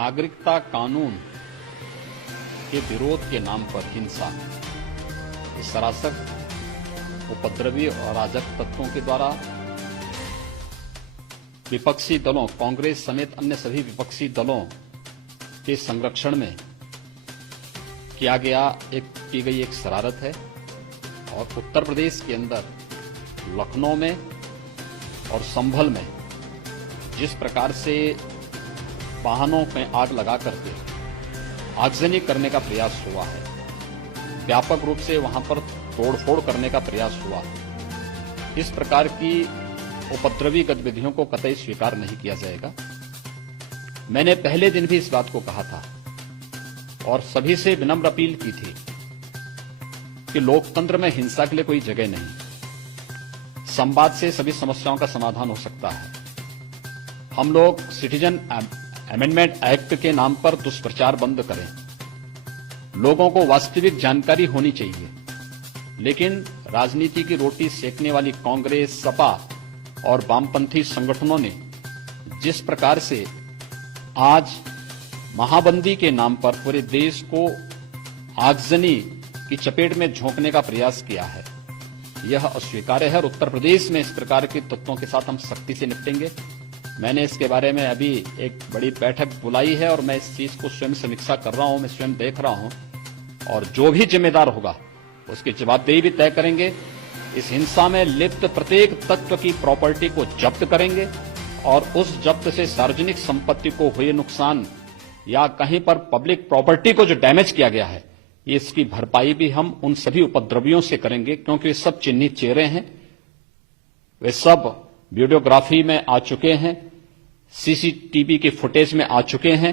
नागरिकता कानून के विरोध के नाम पर हिंसा, इस सरासर उपद्रवी और अराजक तत्वों के द्वारा विपक्षी दलों, कांग्रेस समेत अन्य सभी विपक्षी दलों के संरक्षण में की गई एक शरारत है। और उत्तर प्रदेश के अंदर लखनऊ में और संभल में जिस प्रकार से वाहनों में आग लगा करके आगजनी करने का प्रयास हुआ है, व्यापक रूप से वहां पर तोड़फोड़ करने का प्रयास हुआ, इस प्रकार की उपद्रवी गतिविधियों को कतई स्वीकार नहीं किया जाएगा। मैंने पहले दिन भी इस बात को कहा था और सभी से विनम्र अपील की थी कि लोकतंत्र में हिंसा के लिए कोई जगह नहीं, संवाद से सभी समस्याओं का समाधान हो सकता है। हम लोग सिटीजन अमेंडमेंट एक्ट के नाम पर दुष्प्रचार बंद करें, लोगों को वास्तविक जानकारी होनी चाहिए। लेकिन राजनीति की रोटी सेकने वाली कांग्रेस, सपा और वामपंथी संगठनों ने जिस प्रकार से आज महाबंदी के नाम पर पूरे देश को आगजनी की चपेट में झोंकने का प्रयास किया है, यह अस्वीकार्य है। और उत्तर प्रदेश में इस प्रकार के तत्वों के साथ हम सख्ती से निपटेंगे। मैंने इसके बारे में अभी एक बड़ी बैठक बुलाई है और मैं इस चीज को स्वयं समीक्षा कर रहा हूं, मैं स्वयं देख रहा हूं और जो भी जिम्मेदार होगा उसकी जवाबदेही भी तय करेंगे। इस हिंसा में लिप्त प्रत्येक तत्व की प्रॉपर्टी को जब्त करेंगे और उस जब्त से सार्वजनिक संपत्ति को हुए नुकसान या कहीं पर पब्लिक प्रॉपर्टी को जो डैमेज किया गया है, इसकी भरपाई भी हम उन सभी उपद्रवियों से करेंगे, क्योंकि वे सब चिन्हित चेहरे हैं, वे सब वीडियोग्राफी में आ चुके हैं, सीसीटीवी के फुटेज में आ चुके हैं।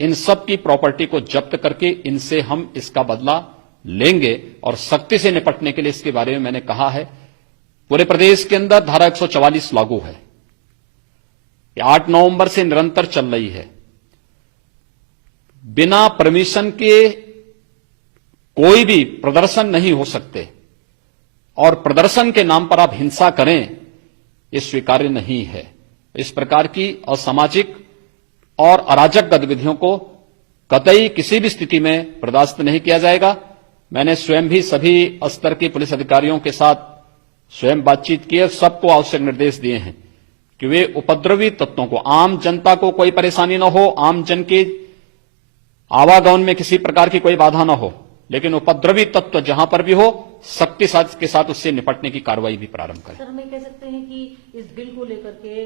इन सब की प्रॉपर्टी को जब्त करके इनसे हम इसका बदला लेंगे और सख्ती से निपटने के लिए इसके बारे में मैंने कहा है। पूरे प्रदेश के अंदर धारा 144 लागू है, 8 नवंबर से निरंतर चल रही है। बिना परमिशन के कोई भी प्रदर्शन नहीं हो सकते और प्रदर्शन के नाम पर आप हिंसा करें, यह स्वीकार्य नहीं है। इस प्रकार की असामाजिक और अराजक गतिविधियों को कतई किसी भी स्थिति में बर्दाश्त नहीं किया जाएगा। मैंने स्वयं भी सभी स्तर के पुलिस अधिकारियों के साथ स्वयं बातचीत की है, सबको आवश्यक निर्देश दिए हैं कि वे उपद्रवी तत्वों को, आम जनता को कोई परेशानी न हो, आम जन के आवागमन में किसी प्रकार की कोई बाधा न हो, लेकिन उपद्रवी तत्व जहां पर भी हो सख्ती के साथ उससे निपटने की कार्रवाई भी प्रारंभ करें। सर, हम कह सकते हैं कि इस बिल को लेकर के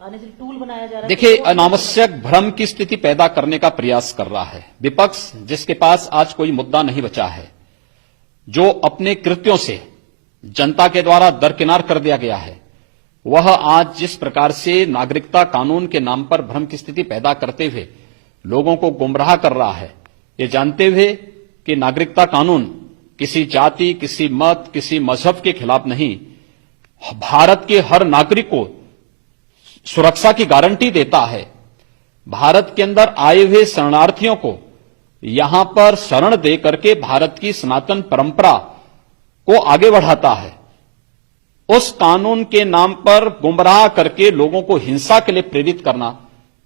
आने से टूल बनाया जा रहा है। देखिए, अनावश्यक भ्रम की स्थिति पैदा करने का प्रयास कर रहा है विपक्ष, जिसके पास आज कोई मुद्दा नहीं बचा है, जो अपने कृत्यों से जनता के द्वारा दरकिनार कर दिया गया है। वह आज जिस प्रकार से नागरिकता कानून के नाम पर भ्रम की स्थिति पैदा करते हुए लोगों को गुमराह कर रहा है, ये जानते हुए कि नागरिकता कानून किसी जाति, किसी मत, किसी मजहब के खिलाफ नहीं, भारत के हर नागरिक को सुरक्षा की गारंटी देता है। भारत के अंदर आए हुए शरणार्थियों को यहां पर शरण दे करके भारत की सनातन परंपरा को आगे बढ़ाता है। उस कानून के नाम पर गुमराह करके लोगों को हिंसा के लिए प्रेरित करना,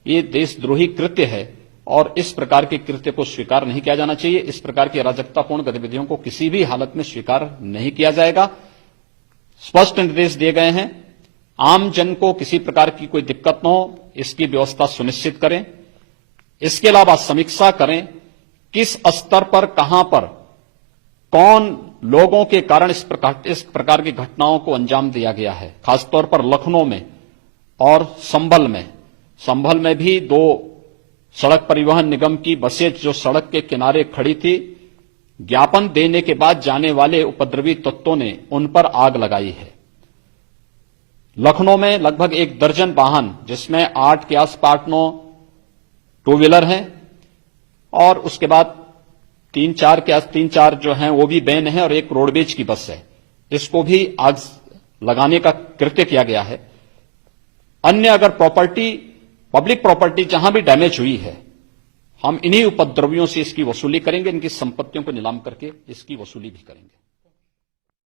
ये देशद्रोही कृत्य है और इस प्रकार के कृत्य को स्वीकार नहीं किया जाना चाहिए। इस प्रकार की अराजकतापूर्ण गतिविधियों को किसी भी हालत में स्वीकार नहीं किया जाएगा। स्पष्ट निर्देश दिए गए हैं, आम जन को किसी प्रकार की कोई दिक्कत न हो, इसकी व्यवस्था सुनिश्चित करें। इसके अलावा समीक्षा करें किस स्तर पर, कहां पर, कौन लोगों के कारण इस प्रकार की घटनाओं को अंजाम दिया गया है। खासतौर पर लखनऊ में और संभल में भी 2 सड़क परिवहन निगम की बसें जो सड़क के किनारे खड़ी थी, ज्ञापन देने के बाद जाने वाले उपद्रवी तत्वों ने उन पर आग लगाई है। लखनऊ में लगभग 1 दर्जन वाहन, जिसमें 8 के आसपास 9 टू व्हीलर हैं और उसके बाद 3-4 जो हैं वो भी वैन है और 1 रोडवेज की बस है, इसको भी आग लगाने का कृत्य किया गया है। अन्य अगर पब्लिक प्रॉपर्टी जहां भी डैमेज हुई है, हम इन्हीं उपद्रवियों से इसकी वसूली करेंगे, इनकी संपत्तियों को नीलाम करके इसकी वसूली भी करेंगे।